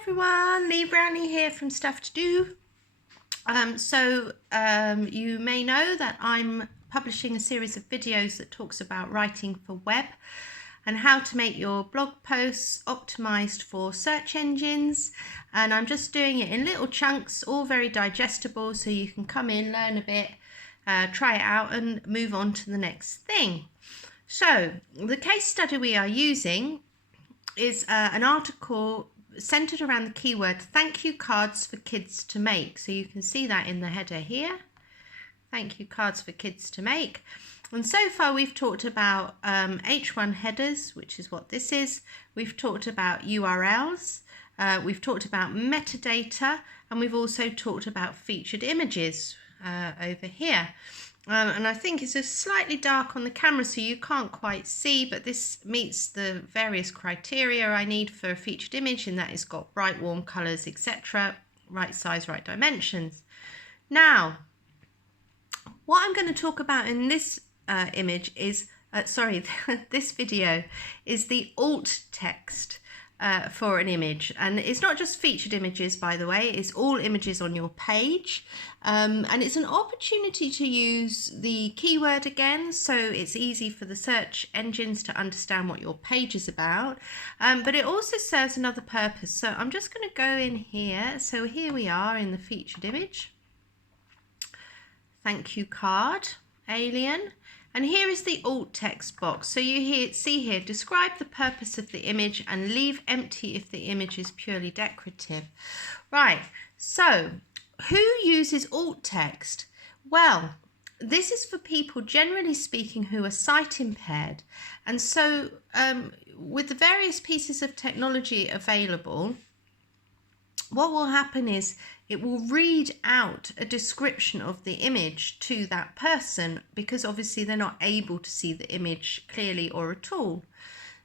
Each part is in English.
everyone, Lee Brownie here from Stuff to Do. You may know that I'm publishing a series of videos that talks about writing for web and how to make your blog posts optimized for search engines. And I'm just doing it in little chunks, all very digestible, so you can come in, learn a bit, try it out and move on to the next thing. So the case study we are using is an article centered around the keyword thank you cards for kids to make. So you can see that in the header here, thank you cards for kids to make. And so far we've talked about H1 headers, which is what this is. We've talked about URLs, we've talked about metadata, and we've also talked about featured images over here. And I think it's just slightly dark on the camera so you can't quite see, but this meets the various criteria I need for a featured image, and that it's got bright warm colours, etc., right size, right dimensions. Now, what I'm going to talk about in this image is, this video is the alt text for an image. And it's not just featured images, by the way, it's all images on your page. And it's an opportunity to use the keyword again, so it's easy for the search engines to understand what your page is about. But it also serves another purpose. So I'm just going to go in here. So here we are in the featured image. Thank you card, alien. And here is the alt text box. So you see here, describe the purpose of the image and leave empty if the image is purely decorative. Right, so who uses alt text? Well, this is for people, generally speaking, who are sight impaired. And so with the various pieces of technology available, what will happen is it will read out a description of the image to that person, because obviously they're not able to see the image clearly or at all.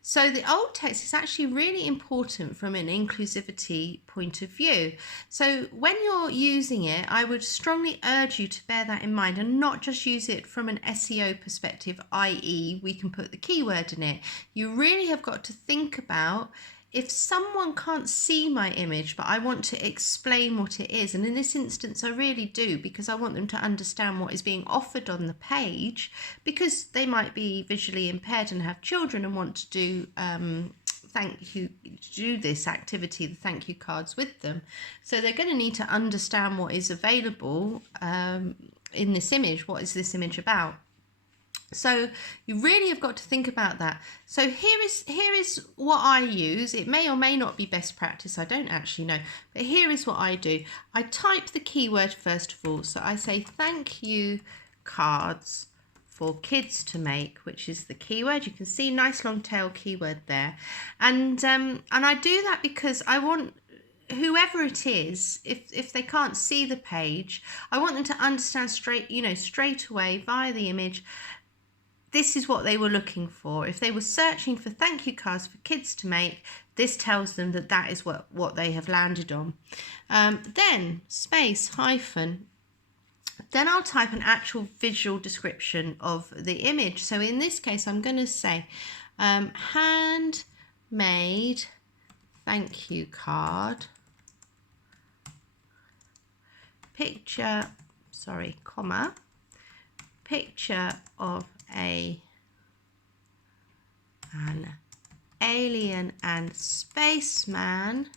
So the alt text is actually really important from an inclusivity point of view. So when you're using it, I would strongly urge you to bear that in mind and not just use it from an SEO perspective, i.e. we can put the keyword in it. You really have got to think about, if someone can't see my image, but I want to explain what it is, and in this instance I really do, because I want them to understand what is being offered on the page, because they might be visually impaired and have children and want to do this activity, the thank you cards, with them. So they're going to need to understand what is available in this image. What is this image about? So you really have got to think about that. So here is what I use. It may or may not be best practice, I don't actually know, but here is what I do. I type the keyword first of all. So I say thank you cards for kids to make, which is the keyword. You can see nice long tail keyword there. And I do that because I want whoever it is, if they can't see the page, I want them to understand straight away via the image, this is what they were looking for. If they were searching for thank you cards for kids to make, this tells them that that is what they have landed on. Then space hyphen, then I'll type an actual visual description of the image. So in this case, I'm going to say handmade thank you card, picture, comma, picture of an alien and spaceman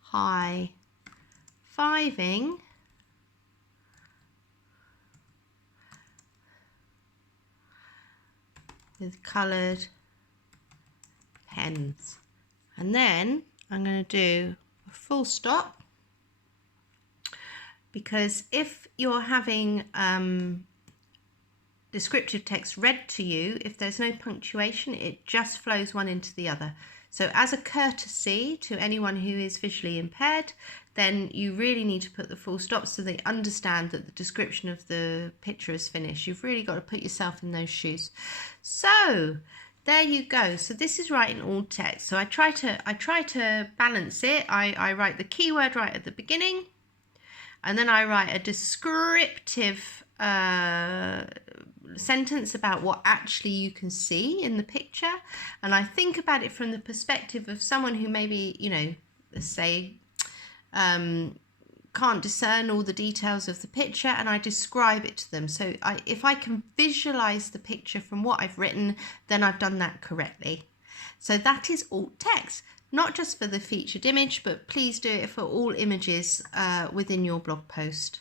high-fiving with coloured pens. And then I'm going to do a full stop, because if you're having descriptive text read to you, if there's no punctuation, it just flows one into the other. So as a courtesy to anyone who is visually impaired, then you really need to put the full stop so they understand that the description of the picture is finished. You've really got to put yourself in those shoes. So there you go. So this is writing alt text. So I try to balance it. I write the keyword right at the beginning, and then I write a descriptive sentence about what actually you can see in the picture, and I think about it from the perspective of someone who maybe, let's say can't discern all the details of the picture, and I describe it to them. So if I can visualize the picture from what I've written, then I've done that correctly. So that is alt text, not just for the featured image, but please do it for all images within your blog post.